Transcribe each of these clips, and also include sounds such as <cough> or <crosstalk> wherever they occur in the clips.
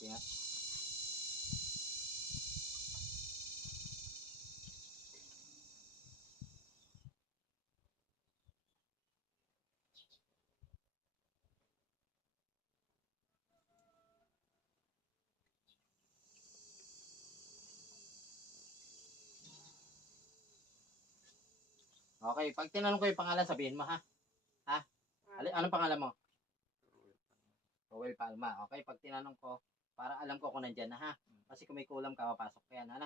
Kaya, Okay, pag tinanong ko yung pangalan, sabihin mo ha. Ha? Ali, anong pangalan mo? Rowel Palma. Okay, pag tinanong ko, para alam ko kung nandyan na ha. Kasi kung may kulam ka, mapasok ka yan. Ano?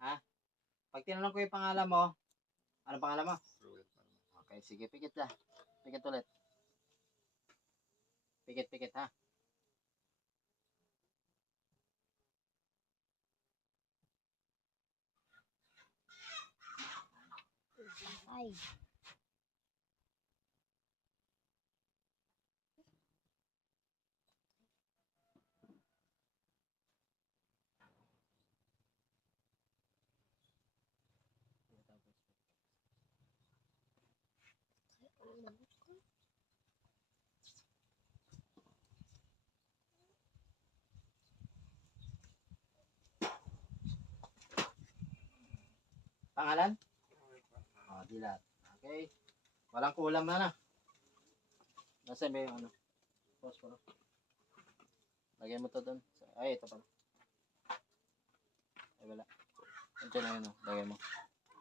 Ha? Pag tinanong ko yung pangalan mo, anong pangalan mo? Okay, sige, pikit na. Pikit ulit. Pikit, pikit ha. Ay. Pangalan? Oh, dilat. Okay. Walang kulam na na. Nasa may ano? Phosphoro. Lagay mo to doon. Ay, ito pala. Ay, wala. Andiyan na yun, oh. Lagay mo.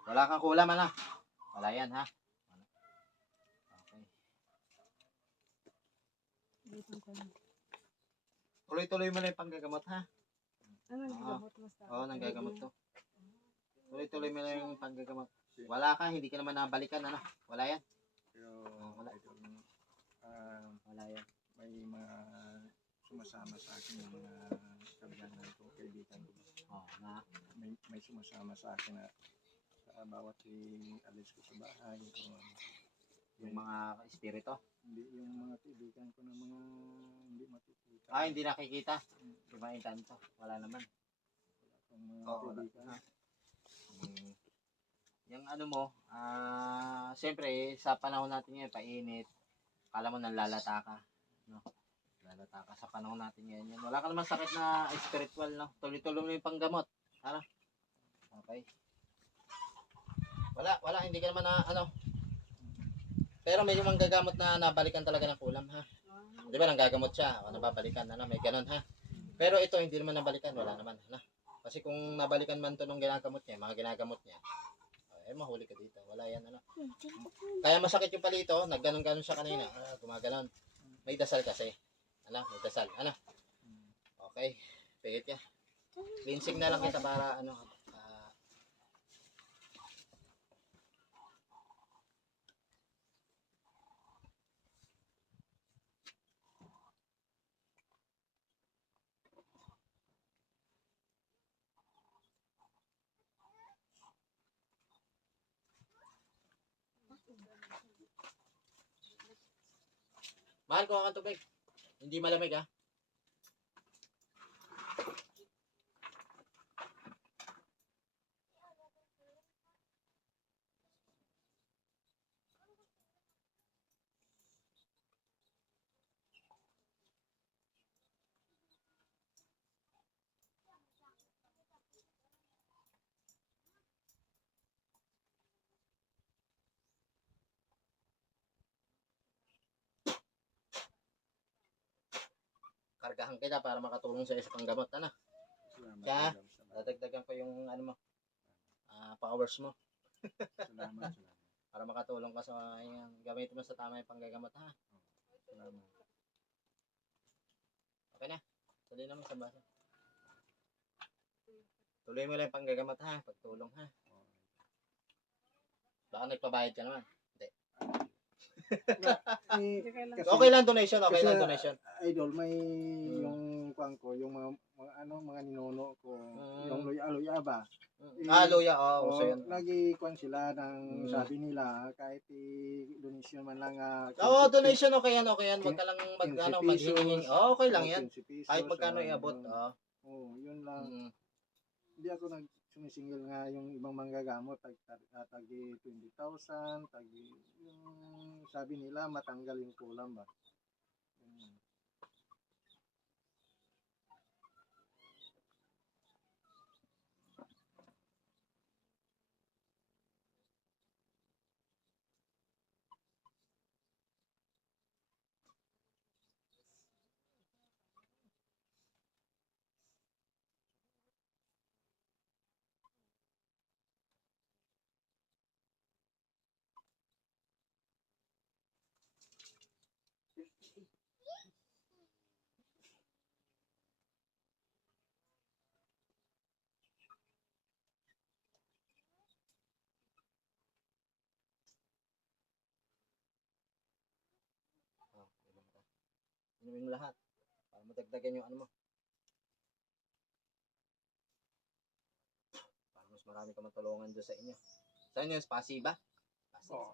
Wala kang kulam, ano? Wala yan, ha? Okay. Tuloy-tuloy mo na yung panggagamot, ha? Ano Ah. nagagamot mo sa Oo, nanggagamot to. Tuloy-tuloy mo na yung panggagamot. Wala ka, hindi ka naman nabalikan, ano? Wala yan. Pero Ah, wala. idol, ah, Wala yan. may mga sumasama sa akin yung mga kabilangan ko, kaibigan ko. Oh, na. May, may sumasama sa akin na sa bawat alis ko sa bahay. Ano, Yung mga espiritu. hindi yung mga kaibigan ko na mga hindi makikita. Ah, hindi nakikita. Di ba yung tanto? Wala naman. Kung mga Oo, wala. kaibigan. Mm. Yung ano mo, ah, siyempre, sa panahon natin ngayon, painit, kala mo nalalata ka. No? Lalata ka sa panahon natin ngayon. Yan. Wala ka naman sakit na spiritual, no? Tuloy-tuloy mo yung panggamot. Ano? Okay. Wala, wala, hindi ka naman na, ano. Pero may yung gagamot na nabalikan talaga ng kulam, ha? Di ba, nanggagamot siya, o nababalikan, ano, may ganon, ha? Pero ito, hindi naman nabalikan, wala naman, ano? Kasi kung nabalikan man to nung ginagamot niya, mga ginagamot niya, eh mahuli ka dito. Wala yan ano. Kaya masakit yung palito, nagganon-ganon siya kanina. Ah, gumaganon. May dasal kasi. Ano, may dasal. Ano? Okay. Pigit ka. Cleansing na lang kita para ano. ah, mahal ko ang tubig. Hindi malamig ah. Kargahan kita para makatulong sa isang gamot. Ano? Salamat. Salamat. Dadagdagan ko yung ano mo. ah powers mo. <laughs> Salamat. Salamat. Para makatulong ka sa yung gamitin mo sa tama yung panggagamot ha. Salamat. Okay na. Tuloy naman sa basa. Tuloy mo lang yung panggagamot ha. Pagtulong ha. Baka nagpabayad ka naman. <laughs> Eh, Kasi, Okay lang donation. Okay Kasi- lang donation. idol, may Mm. yung kuang ko, yung mga, mga ano, mga ninuno ko, Mm. yung luya-luya ba? Mm. Ah, luya. Oo, O, uso yun. lagi kuan sila ng Mm. sabi nila kahit i-donation man lang ah, Oo, 15 donation okay yan, okay yan. Huwag ka lang mag, 15 ano, maghihingi. Oo, okay lang yan. 15 pesos, Kahit magkano ah, iabot. Oo. Oo, yun lang. Mm. Hindi ako nag sumisingil nga yung ibang manggagamot tag tag tagi 20,000, tagi yung sabi nila matanggal yung kulam ba. Inumin mo lahat. Para madagdagan yung ano mo. Para mas marami ka matulungan doon sa inyo. Sa inyo, spasi ba? Spasi. Oo.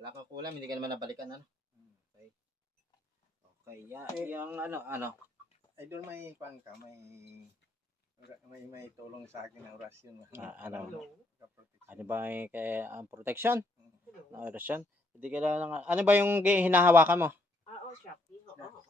Wala kang kulam, hindi ka naman nabalikan ano. Hmm. Okay. Okay, ya, Eh, yung ano, ano. Idol, may pang ka, may may may tulong sa akin na orasyon. Ah, ano? Kaproteksyon. Ano ba yung kay ang protection na orasyon? Hindi ka lang, ano ba yung hinahawakan mo? Ah, oh, Shopee. Oo,